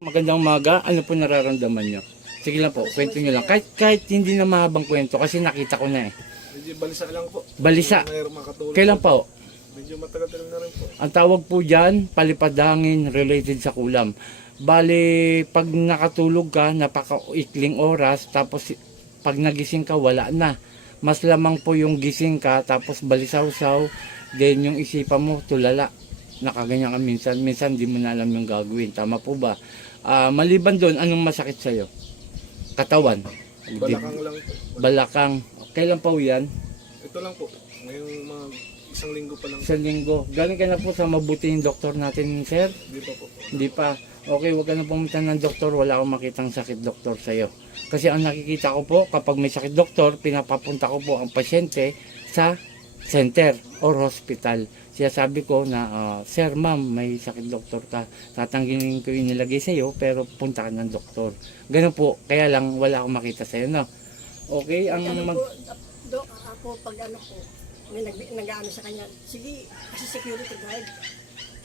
Magandang umaga, ano po nararamdaman nyo? Sige lang po, kwento nyo lang. Kahit hindi na mahabang kwento kasi nakita ko na eh. Medyo balisa lang po. Balisa? Kailan po? Medyo matagal na rin po. Ang tawag po dyan, palipadangin related sa kulam. Bali, pag nakatulog ka, napaka-ikling oras, tapos pag nagising ka, wala na. Mas lamang po yung gising ka, tapos balisaw-saw, then yung isipan mo, tulala. Nakaganyan ka minsan, minsan di mo na alam yung gagawin. Tama po ba? Maliban doon, anong masakit sa'yo? Katawan? Balakang lang po. Balakang. Kailan pa yan? Ito lang po. Ngayong mga isang linggo pa lang. Isang linggo. Galing ka na po sa mabuting doktor natin, sir? Hindi pa po. Hindi pa. Okay, huwag ka na pumunta ng doktor. Wala akong makitang sakit doktor sa'yo. Kasi ang nakikita ko po, kapag may sakit doktor, pinapapunta ko po ang pasyente sa center or hospital. Siya sabi ko na, sir, ma'am, may sakit doktor ka. Tatanggilin ko yung nilagay sa'yo, pero punta ka ng doktor. Ganun po. Kaya lang, wala akong makita sa'yo, no? Okay, ang ako pag ano po, may nag-ano sa kanya, sige, kasi security guard.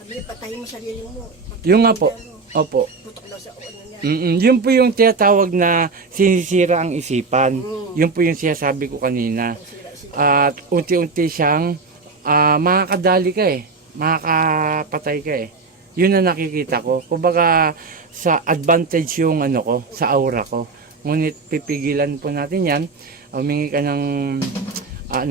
Sabi, patayin mo sarili mo. yung nga po. Opo. Putok daw sa ano niya. Yun po yung tinatawag na sinisira ang isipan. Yun po yung sinasabi ko kanina. At unti-unti siyang makakadali ka eh. Makakapatay ka eh. Yun na nakikita ko. Kumbaga sa advantage yung ano ko, sa aura ko. Ngunit pipigilan po natin yan. Humingi ka ng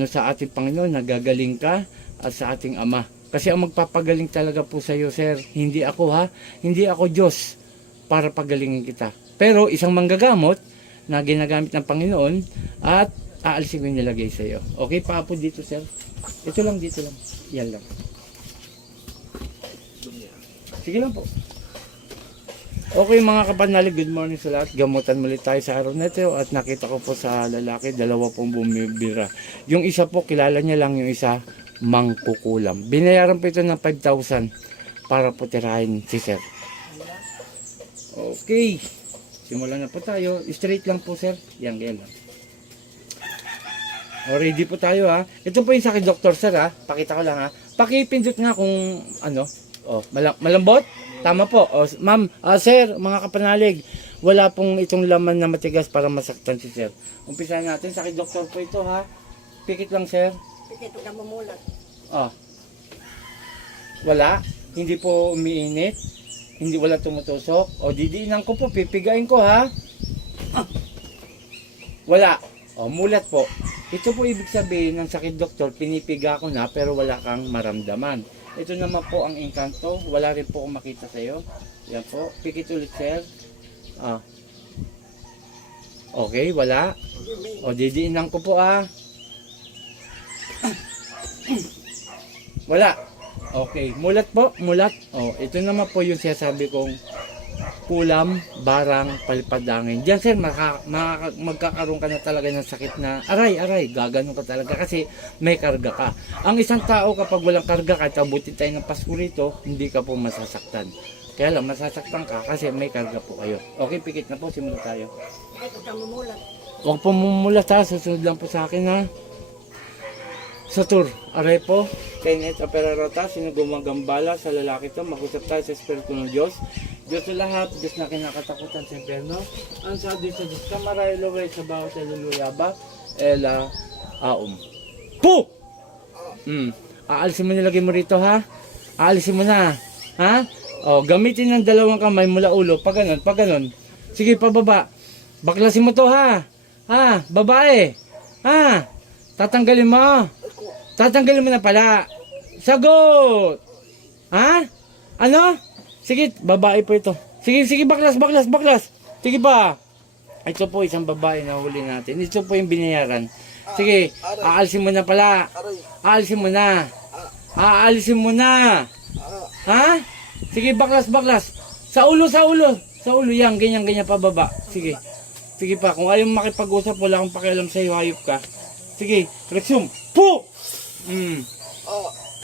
sa ating Panginoon, nagagaling ka at sa ating Ama. Kasi ang magpapagaling talaga po sa iyo, sir, hindi ako ha, hindi ako Diyos para pagalingin kita. Pero isang manggagamot na ginagamit ng Panginoon at aalisin ko yung nilagay sa iyo. Okay, papo dito, sir. Ito lang, dito lang. Yan lang. Sige lang po. Okay mga kapanalig, good morning sa lahat. Gamutan muli tayo sa araw na ito at nakita ko po sa lalaki, dalawa pong bumibira. Yung isa po, kilala niya lang, yung isa, mangkukulam. Binayaran po ito ng 5,000 para po tirahin si sir. Okay. Simulan na po tayo. Straight lang po, sir. Yan, yan lang. O, ready po tayo ha. Ito po yung sakit doktor, sir ha. Pakita ko lang ha. Pakipindot nga kung ano. O, malambot? Tama po. O, ma'am, sir, mga kapanalig, wala pong itong laman na matigas para masaktan si sir. Umpisahan natin. Sakit doktor po ito ha. Pikit lang, sir. Pikit, huwag kang mamulat. Wala. Hindi po umiinit. Hindi wala tumutusok. O, didiinan ko po. Pipigain ko ha. Wala. O, mulat po. Ito po ibig sabihin ng sakit doktor, pinipiga ko na pero wala kang maramdaman. Ito naman po ang engkanto. Wala rin po akong makita sa iyo. Yan po. Pikit ulit, sir. Okay, wala. O, didiinan ko po Wala. Okay, mulat po, mulat. O, ito naman po yung sinasabi kong kulam, barang, palipadangin. Diyan, sir, magkakaroon ka na talaga ng sakit na aray, gaganon ka talaga kasi may karga ka. Ang isang tao kapag walang karga, kahit abutin tayo ng Pasko rito, hindi ka po masasaktan. Kaya lang, masasaktan ka kasi may karga po kayo. Okay, pikit na po, simula tayo. Huwag kang mamulat. Huwag po mumulat ha, susunod lang po sa akin ha. Sa tour, aray po, Kenneth Aperarota, sino gumagambala sa lalaki to, mag-usap tayo sa Espiritu ng Diyos. Diyos sa lahat, Diyos na kinakatakutan sa impyerno. Ang sabi sa Diyos, kamaray laway sa bawat eluluyaba, ela aum. Po! Aalisin mo nilagay mo rito ha? Aalisin mo na. Ha? O, gamitin ng dalawang kamay mula ulo, pag ganon. Sige, pababa. Baklasin mo to ha? Ha? Babae. Ha? Tatanggalin mo. Tatanggalin mo na pala. Sagot! Ha? Ano? Sige, babae po ito. Sige, baklas. Sige pa. Ito po isang babae na huli natin. Ito po yung binayaran. Sige, aalisin mo na pala. Aalisin mo na. Ha? Sige, baklas. Sa ulo. Yan, ganyan pababa. Sige. Sige pa, kung ayaw makipag-usap, wala akong pakialam sa'yo, hayop ka. Sige, resume. Po!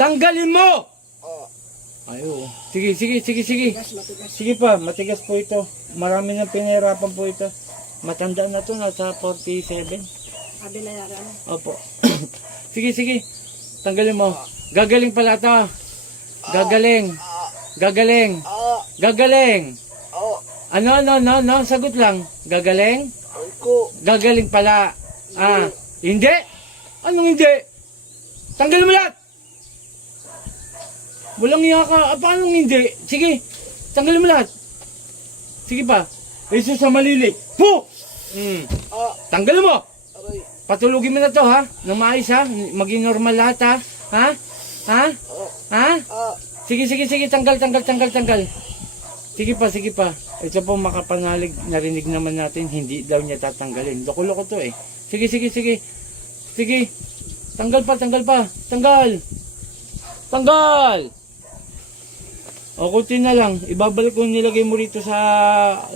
Tanggalin mo! Ayo. Sige. Sige pa, matigas po ito. Marami nang pinahirapan po ito. Matanda na to, nasa 47. binayaran. Opo. Sige, sige. Tanggalin mo. Gagaling pala to. Gagaling. Gagaling. Gagaling. Ano? Sagot lang. Gagaling? Gagaling pala. Hindi? Anong hindi? Tanggalin mo lahat. Walang iya ka. Paano hindi? Sige. Tanggalin mo lahat. Sige pa. Jesus sa malili. Po! Tanggalin mo. Patulugin mo na to, ha? Nang maayos, ha? Maging normal lahat, ha? Ha? Sige. Tanggal. Sige pa. Ito po makapanalig. Narinig naman natin. Hindi daw niya tatanggalin. Loko-loko to, eh. Sige. Tanggal pa. Tanggal! O, kunti na lang. Ibabalik ko nilagay mo rito sa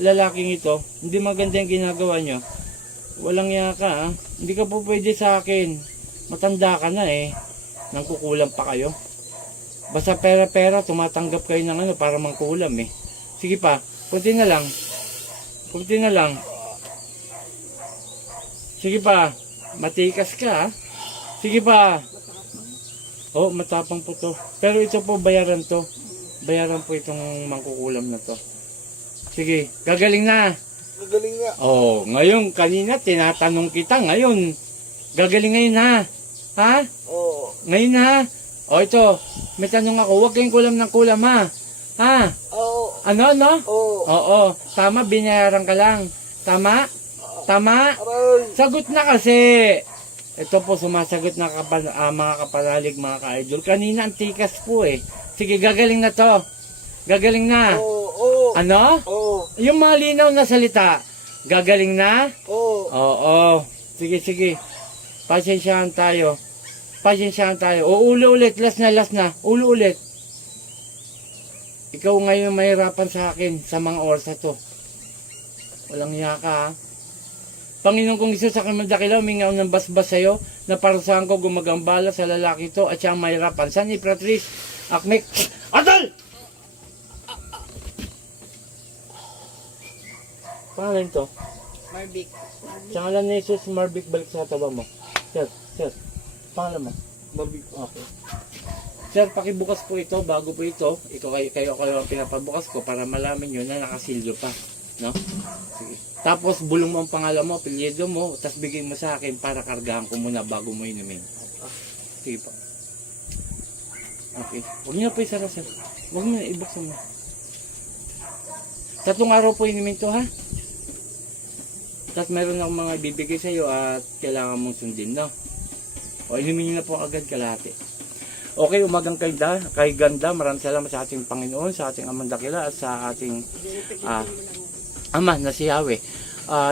lalaking ito. Hindi maganda yung ginagawa nyo. Walang yaka, ha? Hindi ka po pwede sa akin. Matanda ka na, eh. Nangkukulam pa kayo. Basta pera-pera, tumatanggap kayo ng ano para mangkulam, eh. Sige pa. Kunti na lang. Sige pa. Matikas ka, ha? Sige pa. Oh, matapang po to. Pero ito po, bayaran to. Bayaran po itong mangkukulam na to. Sige, gagaling na. Oh, ngayon, kanina tinatanong kita. Ngayon, gagaling ngayon, ha? Ha? Ngayon, ha? O, ito, may tanong ako. Huwag kayong kulam ng kulam, ha? Ha? Ano? Oo. Tama, binayaran ka lang. Tama? Sagot na kasi. Ito po, sumasagot na mga kapanalig, mga ka-idol. Kanina, ang tikas po, eh. Sige, gagaling na to. Gagaling na. Ano? Yung malinaw na salita. Gagaling na? Oo. Sige. Pasensyahan tayo. O, ulit. Last na. Ulit. Ikaw ngayon mahirapan sa akin sa mga oras na to. Walang hiya ka, ha? Panginoon kong Isus, sa kamadakilaw, mingaw ng basbas sa'yo, na parusahan ko gumagambala sa lalaki to at siyang mahirapan. San Ipratris, Akmek, Adal! Pangalan to? Marvic. Sa ngalan ni Jesus, Marvic, balik sa tawa mo. Sir. Pangalan mo? Marvic. Okay. Sir, pakibukas po ito, bago po ito. Kayo ang pinapabukas ko para malaman nyo na nakasilyo pa. No? Sige. Tapos, bulong mo ang pangalan mo, apelyido mo, tapos bigay mo sa akin para kargahan ko muna bago mo inumin. Sige po. Okay. Huwag niyo na po isara, sir. Huwag mo na, ibuksan mo. 3 araw po inumin to, ha? Tapos meron akong mga ibibigay sa iyo at kailangan mong sundin, no? O, inumin niyo na po agad kalahati. Okay, umagang kay ganda. Maraming salamat sa ating Panginoon, sa ating Amang Dakila at sa ating Ama na si Yahweh.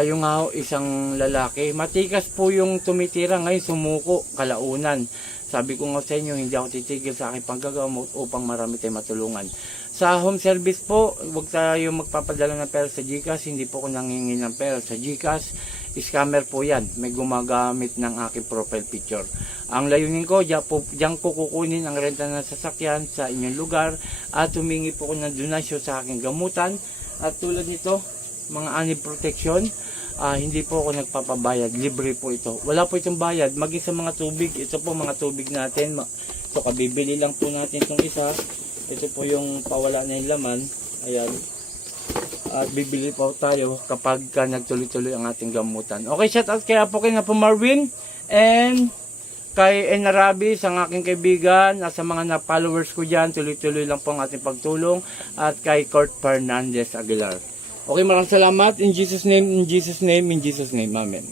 Yung isang lalaki, matikas po yung tumitira, ngayon sumuko, kalaunan. Sabi ko nga sa inyo, hindi ako titigil sa aking panggagamot upang marami tayong matulungan. Sa home service po, huwag tayo magpapadala ng pera sa GCash. Hindi po ako nangingi ng pera sa GCash. Scammer po yan. May gumagamit ng aking profile picture. Ang layunin ko, diyan ko kukunin ang renta ng sasakyan sa inyong lugar at humingi po ko ng donasyon sa aking gamutan. At tulad nito, mga anib protection, hindi po ako nagpapabayad. Libre po ito. Wala po itong bayad. Maging sa mga tubig, ito po mga tubig natin. Ito, kabibili lang po natin itong isa. Ito po yung pawala na yung laman. Ayan. At bibili po tayo kapag nagtuloy-tuloy ang ating gamutan. Okay, shout out kaya po kay na po Marvin and kay Enarabi, sa aking kaibigan, at sa mga na-followers ko dyan, tuloy-tuloy lang po ang ating pagtulong, at kay Kurt Fernandez Aguilar. Okay, maraming salamat. In Jesus' name, Amen.